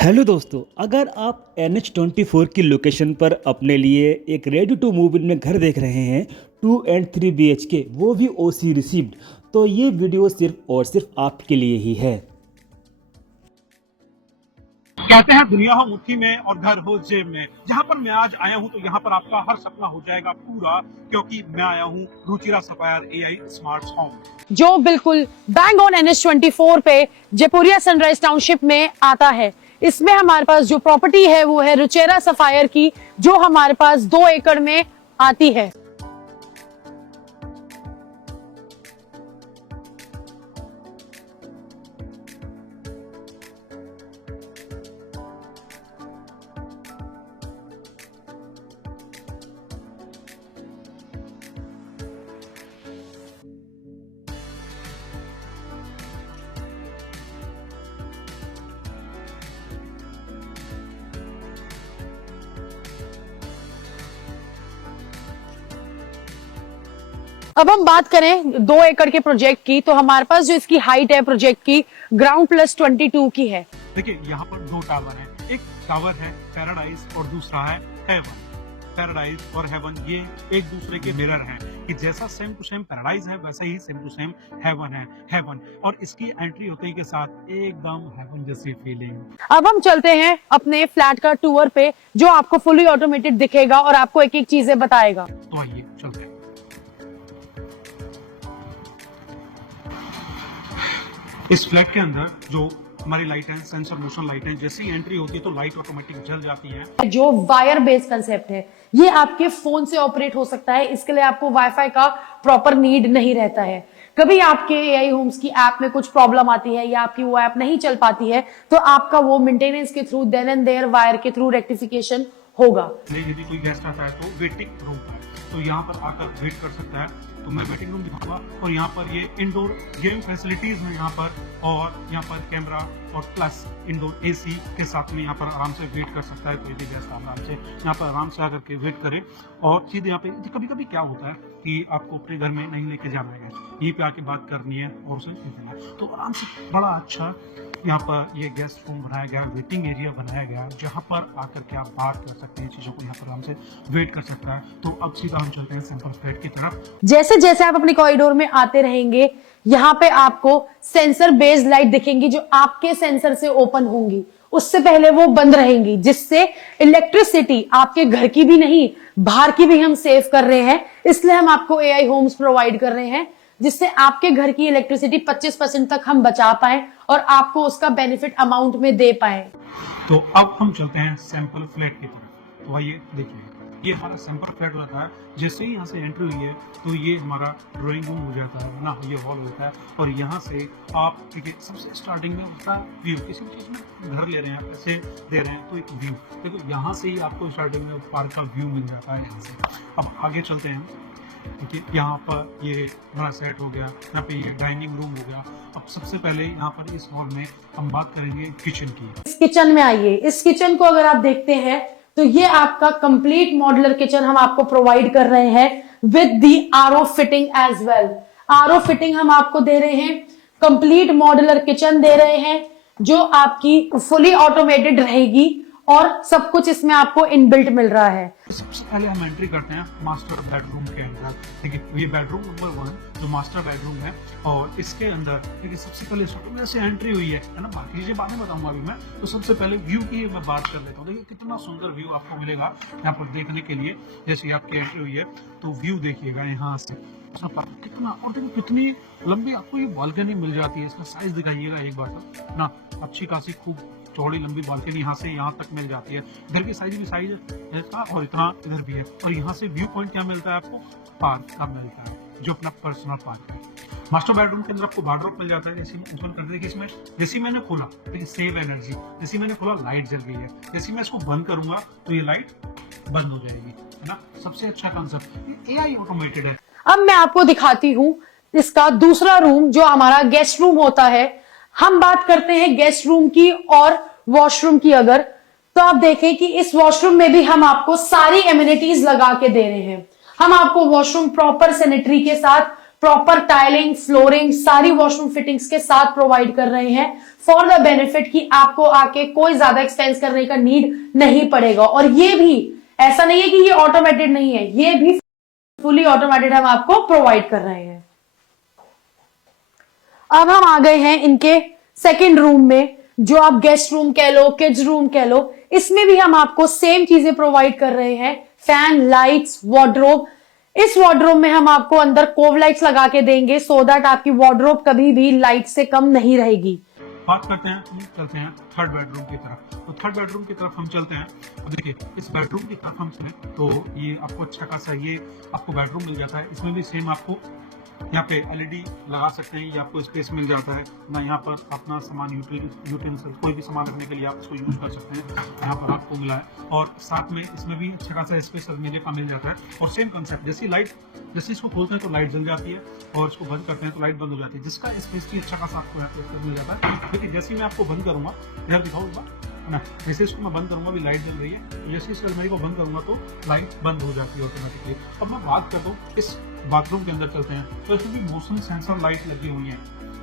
Hello दोस्तों, अगर आप NH24 की लोकेशन पर अपने लिए एक रेडी टू मूव इन में घर देख रहे हैं 2 and 3 BHK, वो भी OC रिसीव्ड, तो ये वीडियो सिर्फ और सिर्फ आपके लिए ही है। कहते हैं दुनिया हो मुट्ठी में और घर हो जेब में। जहां पर मैं आज आया हूं तो यहां पर आपका हर सपना हो जाएगा पूरा, क्योंकि मैं आया हूं Ruchira sapphire AI smart home, जो बिल्कुल बैंग ऑन NH24 पे जयपुरिया सनराइज टाउनशिप में आता है। इसमें हमारे पास जो प्रॉपर्टी है वो है रुचेरा सफायर की, जो हमारे पास 2 एकड़ में आती है। अब हम बात करें 2 एकड़ के प्रोजेक्ट की, तो हमारे पास जो इसकी हाइट है प्रोजेक्ट की ग्राउंड प्लस 22 की है। देखिए यहाँ पर 2 टावर है। एक टावर है पैराडाइज और दूसरा है हेवन। पैराडाइज और हेवन ये एक दूसरे के मिरर हैं कि जैसा सेम टू सेम पैराडाइज है वैसे ही सेम टू सेम हेवन है। हेवन और इसकी एंट्री होते ही के साथ एकदम हेवन जैसी फीलिंग। अब हम चलते हैं अपने फ्लैट का टूर पे, जो आपको फुली ऑटोमेटेड दिखेगा और आपको एक एक चीजें बताएगा। तो आइए चलते हैं। इस फ्लैट के अंदर जो हमारी लाइट है, सेंसर मोशन लाइट है, जैसे ही एंट्री होती है तो लाइट ऑटोमेटिक जल जाती है। जो वायर बेस्ड कंसेप्ट है, ये आपके फोन से ऑपरेट हो सकता है। इसके लिए आपको वाईफाई का प्रॉपर नीड नहीं रहता है। कभी आपके AI होम्स की ऐप में कुछ प्रॉब्लम आती है या आपकी वो ऐप नहीं चल पाती है, तो आपका वो मेंटेनेंस के through then and there wire के थ्रू रेक्टिफिकेशन होगा। यदि कोई गेस्ट आता है तो वेटिंग रूम है, तो यहाँ पर आकर वेट कर सकता है। तो मैं वेटिंग रूम दिखाऊंगा और यहाँ पर ये इंडोर गेम फैसिलिटीज है यहाँ पर, और यहाँ पर कैमरा और प्लस इंडोर AC के साथ में यहाँ पर आराम से वेट कर सकता है। तो यदि गेस्ट आराम से यहाँ पर आराम से आकर के वेट करें और सीधे यहाँ पे कभी कभी क्या होता है कि आपको अपने घर में नहीं लेके जाना है, यहीं पे आके बात करनी है और उसे निकलना है, तो आराम से बड़ा अच्छा यहाँ पर ये गेस्ट रूम बनाया गया, वेटिंग एरिया बनाया गया, जहाँ पर आकर के आप बात कर सकते हैं, चीजों को यहाँ पर आराम से वेट कर सकता है। तो अब सीधा हम चलते हैं सैंपल फ्लैट की तरफ। जैसे जैसे आप अपने कॉरिडोर में आते रहेंगे, यहाँ पे आपको सेंसर बेस्ड लाइट दिखेंगी, जो आपके सेंसर से ओपन होंगी। उससे पहले वो बंद रहेंगी, जिससे इलेक्ट्रिसिटी आपके घर की भी नहीं, बाहर की भी हम सेव कर रहे हैं। इसलिए हम आपको AI होम्स प्रोवाइड कर रहे हैं, जिससे आपके घर की इलेक्ट्रिसिटी 25% तक हम बचा पाए और आपको उसका बेनिफिट अमाउंट में दे पाए। तो अब हम चलते हैं सैंपल फ्लैट की तरफ। तो आइए देखिए, ये हमारा सैंपल फ्लैट होता है। जैसे ही यहाँ से एंट्री हुई है तो ये हमारा ड्राइंग रूम हो जाता है ना, ये हॉल होता है। और यहाँ से आप देखिए सबसे स्टार्टिंग में होता है व्यू। किसी भी चीज में घर ले रहे हैं, पैसे दे रहे हैं, तो एक व्यू देखो, यहाँ से ही आपको स्टार्टिंग में पार्क का व्यू मिल जाता है। यहाँ से अब आगे चलते हैं। देखिए यहाँ पर ये हमारा सेट हो गया, यहाँ पे ये डाइनिंग रूम हो गया। अब सबसे पहले यहाँ पर इस हॉल में हम बात करेंगे किचन की। इस किचन में आइए। इस किचन को अगर आप देखते हैं तो ये आपका कंप्लीट मॉड्यूलर किचन हम आपको प्रोवाइड कर रहे हैं with the RO fitting as well. RO fitting हम आपको दे रहे हैं, कंप्लीट मॉड्यूलर किचन दे रहे हैं, जो आपकी फुली ऑटोमेटेड रहेगी और सब कुछ इसमें आपको इनबिल्ट मिल रहा है। सबसे पहले हम एंट्री करते हैं मास्टर बेडरूम के अंदर। देखिए ये बेडरूम नंबर 1 जो मास्टर बेडरूम है, और इसके अंदर देखिए सबसे पहले स्टार्टिंग से एंट्री हुई है ना। बाकी चीजें बाद में बताऊंगा अभी मैं। तो सबसे पहले व्यू की मैं बात कर लेता हूँ। देखिए कितना सुंदर व्यू आपको मिलेगा यहाँ पर देखने के लिए। जैसे आपकी एंट्री हुई है तो व्यू देखिएगा यहाँ से कितना, और देखो कितनी लंबी आपको ये बालकनी मिल जाती है। इसका साइज दिखाइएगा एक बार ना, अच्छी खासी खूब चौड़ी लंबी बालकनी यहाँ से यहाँ तक मिल जाती है। इधर की साइज भी साइज है और इतना इधर भी है। और यहाँ से व्यू पॉइंट क्या मिलता है आपको, पार्क का मिलता है, जो अपना पर्सनल पार्क है। मास्टर बेडरूम के अंदर आपको वार्डरोब मिल जाता है। इसमें जैसे मैंने खोला सेव एनर्जी, जैसे मैंने खोला लाइट जल गई है, जैसे मैं इसको बंद करूंगा तो ये लाइट बंद हो जाएगी, है ना। सबसे अच्छा कंसेप्ट AI ऑटोमेटेड है। अब मैं आपको दिखाती हूँ इसका दूसरा रूम, जो हमारा गेस्ट रूम होता है। हम बात करते हैं गेस्ट रूम की और वॉशरूम की अगर, तो आप देखें कि इस वॉशरूम में भी हम आपको सारी एमिनिटीज लगा के दे रहे हैं। हम आपको वॉशरूम प्रॉपर सैनिटरी के साथ प्रॉपर टाइलिंग, फ्लोरिंग, सारी वॉशरूम फिटिंग्स के साथ प्रोवाइड कर रहे हैं फॉर द बेनिफिट कि आपको आके कोई ज्यादा एक्सपेंस करने का नीड नहीं पड़ेगा। और ये भी ऐसा नहीं है कि ये ऑटोमेटेड नहीं है, ये भी फुली ऑटोमेटेड हम आपको प्रोवाइड कर रहे हैं। अब हम आ गए हैं इनके सेकेंड रूम में, जो आप गेस्ट रूम कह लो, किड्स रूम कह लो। इसमें भी हम आपको सेम चीजें प्रोवाइड कर रहे हैं, फैन, लाइट्स, वार्डरोब। इस वार्डरोब में हम आपको अंदर कोव लाइट्स लगा के देंगे सो दैट आपकी वार्डरोब कभी भी लाइट से कम नहीं रहेगी। बात करते हैं, हम चलते हैं थर्ड बेडरूम की तरफ। तो थर्ड बेडरूम की तरफ हम चलते हैं। तो देखिए, इस बेडरूम की तरफ हम चलें तो ये आपको अच्छा खासा ये आपको बेडरूम मिल जाता है। इसमें भी सेम आपको यहाँ पे एलईडी लगा सकते हैं, ये आपको स्पेस मिल जाता है ना। यहाँ पर अपना सामान यूटेंसिल कोई भी सामान रखने के लिए आप इसको यूज कर सकते हैं, यहाँ पर आपको मिला है। और साथ में इसमें भी अच्छा खासा स्पेस मिलने का मिल जाता है। और सेम कंसेप्ट, जैसे इसको खोलते हैं तो लाइट जल जाती है और इसको बंद करते हैं तो लाइट बंद हो जाती है, जिसका स्पेस भी अच्छा खासा आपको यहाँ पे मिल जाता है। लेकिन जैसे मैं आपको बंद करूंगा, इधर दिखाओ एक बार ना, जैसे इसको मैं बंद करूंगा भी लाइट जल रही है, तो जैसे इस अलमारी को बंद करूंगा तो लाइट बंद हो जाती है ऑटोमेटिकली। अब मैं बात करता हूँ इस बाथरूम के अंदर चलते हैं, तो इसमें भी मोशन सेंसर लाइट लगी हुई है।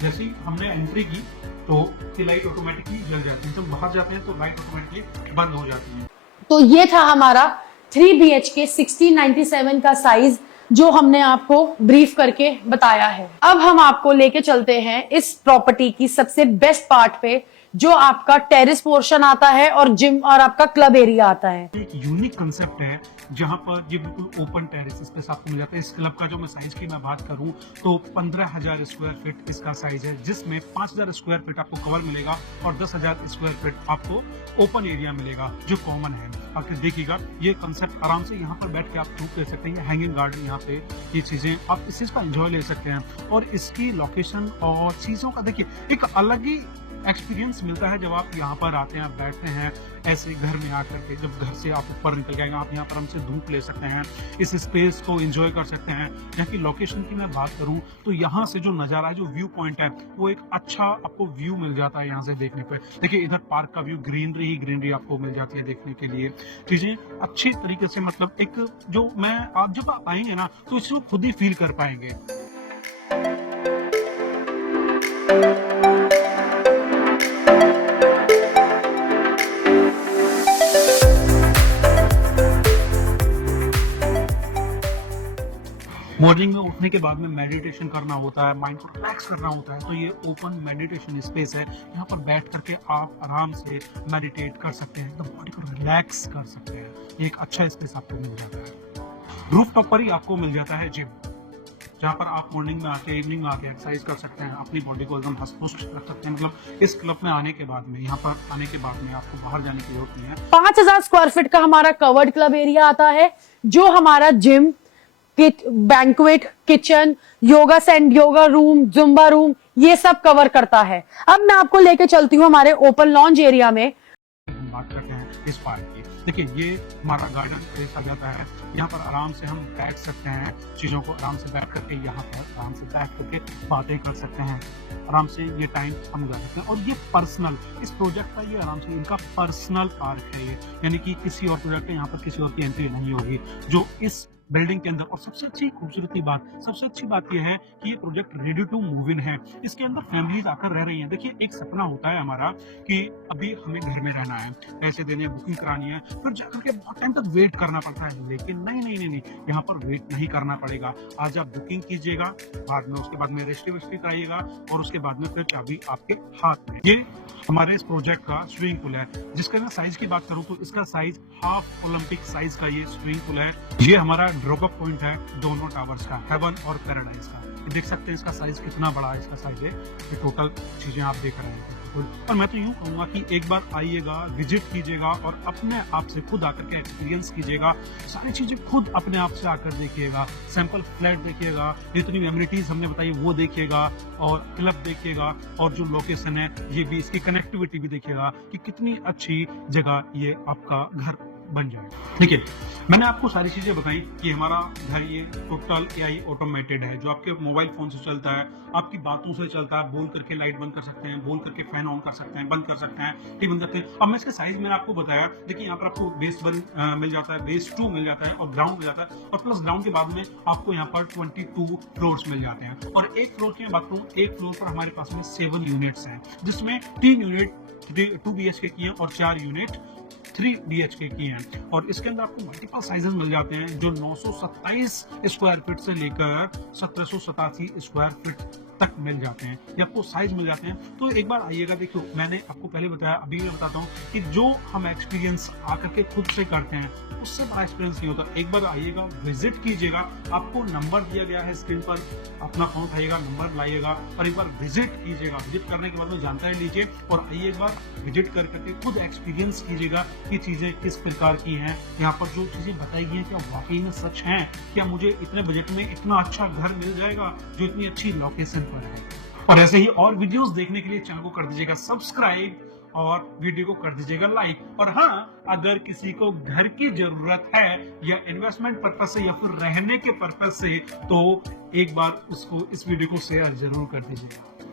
जैसे ही हमने एंट्री की तो ये लाइट ऑटोमेटिकली जल जाती है, जब बाहर जाते हैं तो लाइट ऑटोमेटिकली बंद हो जाती है। तो ये था हमारा 3 BHK 1697 का साइज, जो हमने आपको ब्रीफ करके बताया है। अब हम आपको लेके चलते हैं इस प्रॉपर्टी की सबसे बेस्ट पार्ट पे, जो आपका टेरेस पोर्शन आता है और जिम और आपका क्लब एरिया आता है। एक यूनिक कंसेप्ट है जहां पर ये बिल्कुल ओपन टेरेस स्पेस आपको मिल जाता है। इस क्लब का जो मैं साइज की मैं बात करूं तो 15,000 स्क्वायर फीट इसका साइज है, जिसमें 5,000 स्क्वायर फीट आपको कवर मिलेगा और 10,000 स्क्वायर फीट आपको ओपन एरिया मिलेगा जो कॉमन है। आकर देखिएगा, ये कंसेप्ट आराम से यहाँ पर बैठ के आप शूट ले सकते हैं। हैंगिंग गार्डन यहाँ पे, ये चीजें आप इस चीज का एंजॉय ले सकते हैं। और इसकी लोकेशन और चीजों का देखिए एक अलग ही एक्सपीरियंस मिलता है जब आप यहाँ पर आते हैं, आप बैठते हैं ऐसे घर में आकर के। जब घर से आप ऊपर निकल जाएंगे, आप यहाँ पर हमसे धूप ले सकते हैं, इस स्पेस को एंजॉय कर सकते हैं। यहाँ की लोकेशन की मैं बात करूँ तो यहाँ से जो नज़ारा है, जो व्यू पॉइंट है, वो एक अच्छा आपको व्यू मिल जाता है यहाँ से देखने पर। देखिए, इधर पार्क का व्यू, ग्रीनरी ही ग्रीनरी आपको मिल जाती है देखने के लिए। चीज़ें अच्छी तरीके से, मतलब एक जो मैं आप जब आप आएंगे ना तो इसको खुद ही फील कर पाएंगे। मॉर्निंग में उठने के बाद में मेडिटेशन करना होता है, माइंड को रिलैक्स करना होता है, तो ये ओपन मेडिटेशन स्पेस है। यहाँ पर बैठ करके आप आराम से मेडिटेट कर सकते हैं, तो बॉडी को रिलैक्स कर सकते हैं। एक अच्छा स्पेस आपको मिल जाता है। रूफ टॉप पर ही आपको मिल जाता है जिम, जहाँ पर आप मॉर्निंग में आके, इवनिंग में आके एक्सरसाइज कर सकते हैं, अपनी बॉडी को एकदम हस्त-पुष्ट रख सकते हैं। मतलब इस क्लब में आने के बाद में, यहाँ पर आने के बाद में आपको बाहर जाने की जरूरत नहीं है। 5,000 स्क्वायर फीट का हमारा कवर्ड क्लब एरिया आता है, जो हमारा gym, banquet, kitchen, yoga centre, yoga room, Zumba room, ये सब कवर करता है। अब मैं आपको लेके चलती हूँ हमारे ओपन लॉन्ज एरिया में। बात करते हैं इस पार्क की। देखिए, ये हमारा गार्डन जैसा जाता है, यहाँ पर आराम से हम बैठ सकते हैं, चीज़ों को आराम से बैठ करके यहाँ पर आराम से बैठ करके बातें कर सकते हैं, आराम से ये टाइम हम गुजार सकते हैं। और ये पर्सनल, इस प्रोजेक्ट का ये आराम से इनका पर्सनल पार्क है ये, यानी कि किसी और प्रोजेक्ट में यहाँ पर किसी और की एंट्री नहीं होगी जो इस बिल्डिंग के अंदर। और सबसे अच्छी बात यह है कि ये project ready to move in है। इसके अंदर फैमिलीज आकर रह रही हैं। देखिए, एक सपना होता है हमारा कि अभी हमें घर में रहना है, पैसे देने, बुकिंग करानी है, फिर जाकर के बहुत टाइम तक वेट करना पड़ता है। लेकिन नहीं, यहाँ पर वेट नहीं करना पड़ेगा। आज आप बुकिंग कीजिएगा, बाद में उसके बाद में रजिस्ट्री आइएगा और उसके बाद में फिर चाबी आपके हाथ में। ये हमारे इस प्रोजेक्ट का स्विमिंग पूल है, जिसका मैं साइज की बात करूँ तो इसका साइज हाफ ओलंपिक साइज का ये स्विमिंग पूल है। ये हमारा ड्रॉपअप पॉइंट है दोनों टावर्स का, हेवन और पैराडाइज का। ये देख सकते हैं इसका साइज कितना बड़ा है, इसका साइज है। ये टोटल चीजें आप देख रहे हैं। और मैं तो यूं कहूंगा कि एक बार आइएगा, विजिट कीजिएगा और अपने आप से खुद आकर के एक्सपीरियंस कीजिएगा, सारी चीजें खुद अपने आप से आकर देखिएगा, सैंपल फ्लैट देखिएगा, जितनी एमिनिटीज हमने बताई वो देखिएगा, और क्लब देखिएगा, और जो लोकेशन है ये भी, इसकी कनेक्टिविटी भी देखिएगा कि कितनी अच्छी जगह ये आपका घर बन जाएगा। देखिए, मैंने आपको सारी चीजें बताई कि हमारा घर ये टोटल एआई ऑटोमेटेड है, जो आपके मोबाइल फोन से चलता है, आपकी बातों से चलता है, बोल करके लाइट बंद कर सकते हैं, बोल करके फैन ऑन कर सकते हैं, बंद कर सकते हैं, ठीक बंद करते हैं। अब मैं इसका साइज मैंने आपको बताया। देखिए, यहाँ पर आपको बेस 1 मिल जाता है, बेस 2 मिल जाता है और ग्राउंड मिल जाता है, और प्लस ग्राउंड के बाद में आपको यहाँ पर 22 फ्लोर्स मिल जाते हैं। और एक फ्लोर की मैं बात करूँ, एक फ्लोर पर हमारे पास में 7 यूनिट्स हैं, जिसमें 3 यूनिट 2 BHK की है और 4 यूनिट 3 BHK की हैं। और इसके अंदर आपको मल्टीपल साइजेस मिल जाते हैं, जो 927 स्क्वायर फीट से लेकर 1787 स्क्वायर फीट तक मिल जाते हैं। ये आपको साइज मिल जाते हैं। तो एक बार आइएगा, देखो मैंने आपको पहले बताया, अभी मैं बताता हूँ कि जो हम एक्सपीरियंस आकर के खुद से करते हैं उससे बड़ा एक्सपीरियंस नहीं होता। एक बार आइएगा, विजिट कीजिएगा, आपको नंबर दिया गया है स्क्रीन पर, अपना फोन उठाइएगा, नंबर लाइएगा और एक बार विजिट कीजिएगा। विजिट करने के बाद में जानकारी लीजिए और आइए एक बार विजिट कर करके खुद एक्सपीरियंस कीजिएगा कि चीजें किस प्रकार की हैं। यहाँ पर जो चीजें बताई गई हैं क्या वाकई में सच हैं? क्या मुझे इतने बजट में इतना अच्छा घर मिल जाएगा जो इतनी अच्छी लोकेशन पर है? और ऐसे ही और वीडियोस देखने के लिए चैनल को कर दीजिएगा सब्सक्राइब और वीडियो को कर दीजिएगा लाइक। और हाँ, अगर किसी को घर की जरूरत है या इन्वेस्टमेंट पर्पज से या फिर रहने के पर्पज से, तो एक बार उसको इस वीडियो को शेयर जरूर कर दीजिएगा।